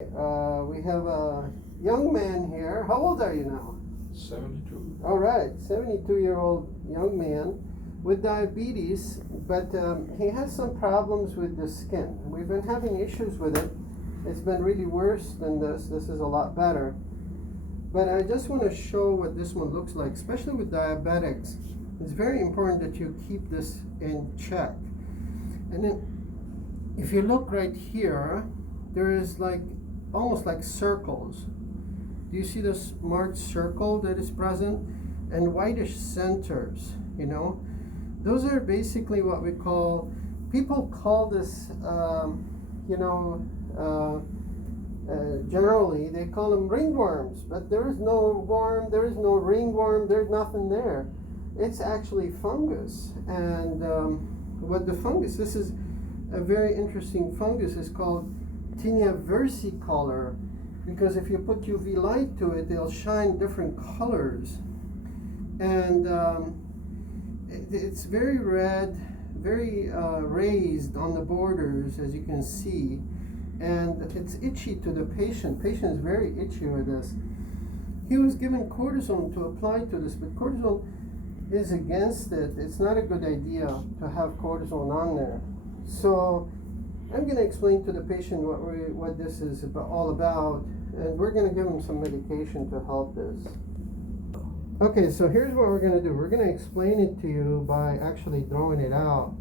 We have a young man here. How old are you now? 72. All right, 72-year-old young man with diabetes, but he has some problems with the skin. We've been having issues with it. It's been really worse than this. This is a lot better. But I just want to show what this one looks like, especially with diabetics. It's very important that you keep this in check. And then if you look right here, there is like almost like circles. Do you see this marked circle that is present? And whitish centers, you know? Those are basically what we call, people call this, generally they call them ringworms, but there is no worm, there is no ringworm, there's nothing there. It's actually fungus. And what the fungus, this is a very interesting fungus, is called Tinea Versicolor, because if you put UV light to it, it'll shine different colors. And it's very red, very raised on the borders, as you can see. And it's itchy to the patient. Patient is very itchy with this. He was given cortisone to apply to this, but cortisone is against it. It's not a good idea to have cortisone on there. So I'm going to explain to the patient what this is all about, and we're going to give him some medication to help this. Okay, so here's what we're going to do. We're going to explain it to you by actually drawing it out.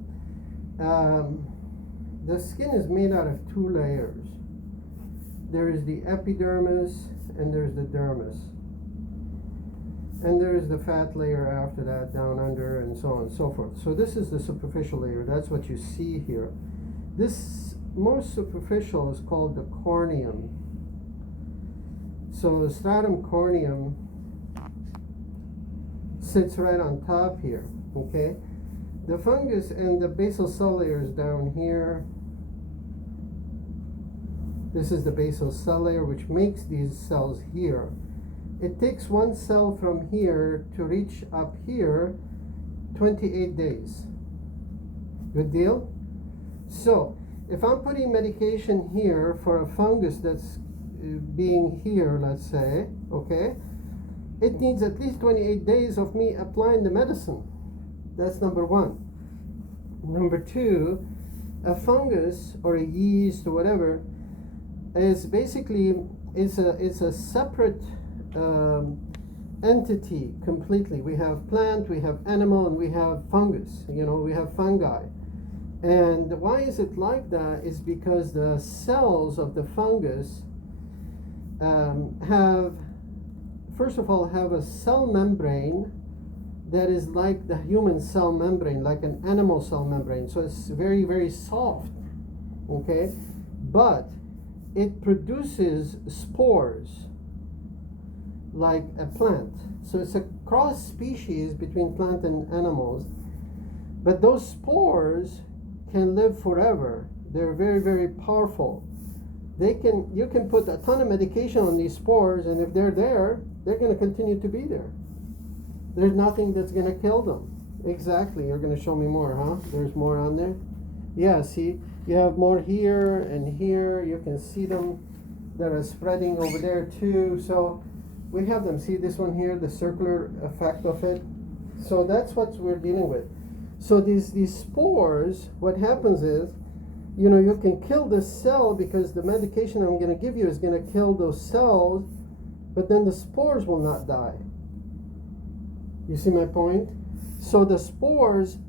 The skin is made out of two layers. There is the epidermis and there's the dermis. And there's the fat layer after that, down under, and so on and so forth. So this is the superficial layer. That's what you see here. This most superficial is called the corneum. So the stratum corneum sits right on top here, okay? The fungus and the basal cell layer is down here. This is the basal cell layer, which makes these cells here. It takes one cell from here to reach up here, 28 days. Good deal? So, if I'm putting medication here for a fungus that's being here, let's say, okay, it needs at least 28 days of me applying the medicine. That's number one. Number two, a fungus or a yeast or whatever is basically, it's a separate entity completely. We have plant, we have animal, and we have fungus. We have fungi. And why is it like that is because the cells of the fungus first of all, have a cell membrane that is like the human cell membrane, like an animal cell membrane. So it's very, very soft, okay? But it produces spores like a plant. So it's a cross species between plant and animals. But those spores can live forever. They're very, very powerful. You can put a ton of medication on these spores, and if they're there, they're going to continue to be there. There's nothing that's going to kill them. Exactly. You're going to show me more, huh? There's more on there? Yeah, see? You have more here and here. You can see them that are spreading over there too. So we have them. See this one here, the circular effect of it? So that's what we're dealing with. So these spores, what happens is, you can kill this cell because the medication I'm going to give you is going to kill those cells, but then the spores will not die. You see my point? So the spores,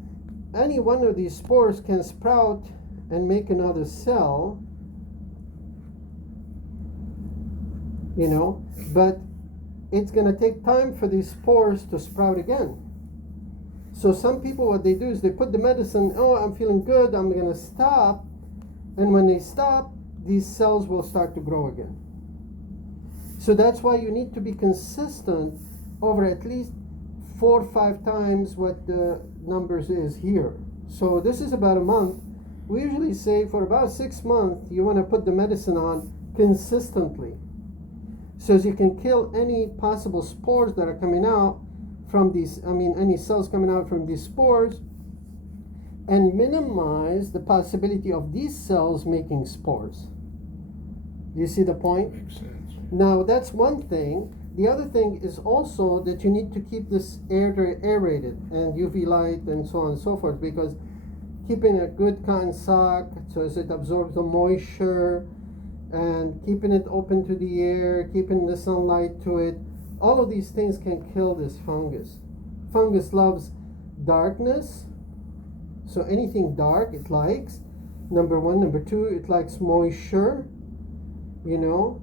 any one of these spores can sprout and make another cell, but it's going to take time for these spores to sprout again. So some people, what they do is they put the medicine, oh, I'm feeling good, I'm going to stop. And when they stop, these cells will start to grow again. So that's why you need to be consistent over at least 4 or 5 times what the numbers is here. So this is about a month. We usually say for about 6 months, you want to put the medicine on consistently. So as you can kill any possible spores that are coming out from these, any cells coming out from these spores, and minimize the possibility of these cells making spores. Do you see the point? Makes sense. Now that's one thing. The other thing is also that you need to keep this aerated and UV light and so on and so forth, because keeping a good cotton sock so as it absorbs the moisture and keeping it open to the air, keeping the sunlight to it, all of these things can kill this fungus. Fungus loves darkness, so anything dark it likes. Number one. Number two, it likes moisture, you know,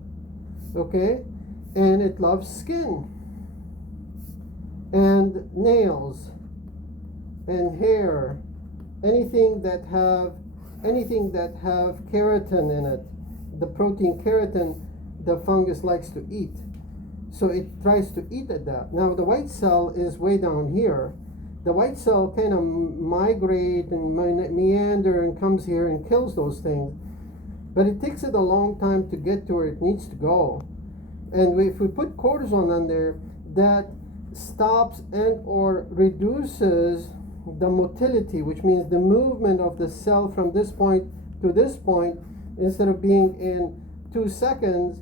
okay? And it loves skin and nails and hair, anything that have keratin in it. The protein keratin the fungus likes to eat, so it tries to eat at that. Now the white cell is way down here. The white cell kind of migrate and meander and comes here and kills those things, but it takes it a long time to get to where it needs to go. And if we put cortisone on there, that stops and or reduces the motility, which means the movement of the cell from this point to this point. Instead of being in 2 seconds,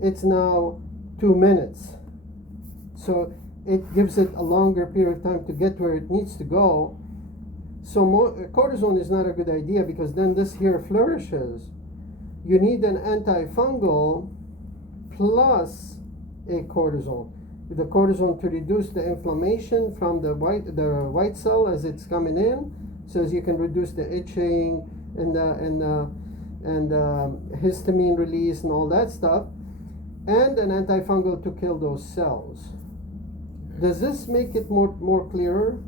it's now 2 minutes. So it gives it a longer period of time to get where it needs to go. So cortisone is not a good idea, because then this here flourishes. You need an antifungal plus a cortisone. The cortisone to reduce the inflammation from the white cell as it's coming in, so as you can reduce the itching and histamine release and all that stuff, and an antifungal to kill those cells. Does this make it more clearer?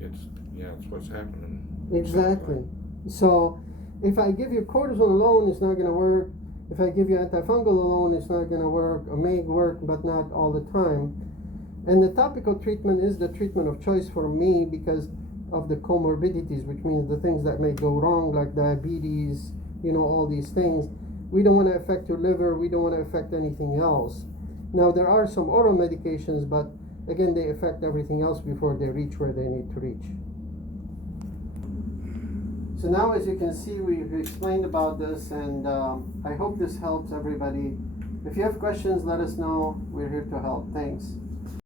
It's what's happening. Exactly. So if I give you cortisone alone, it's not going to work. If I give you antifungal alone, it's not going to work, or may work, but not all the time. And the topical treatment is the treatment of choice for me because of the comorbidities, which means the things that may go wrong, like diabetes, you know, all these things. We don't want to affect your liver. We don't want to affect anything else. Now, there are some oral medications, but again, they affect everything else before they reach where they need to reach. So now, as you can see, we've explained about this, and I hope this helps everybody. If you have questions, let us know. We're here to help. Thanks.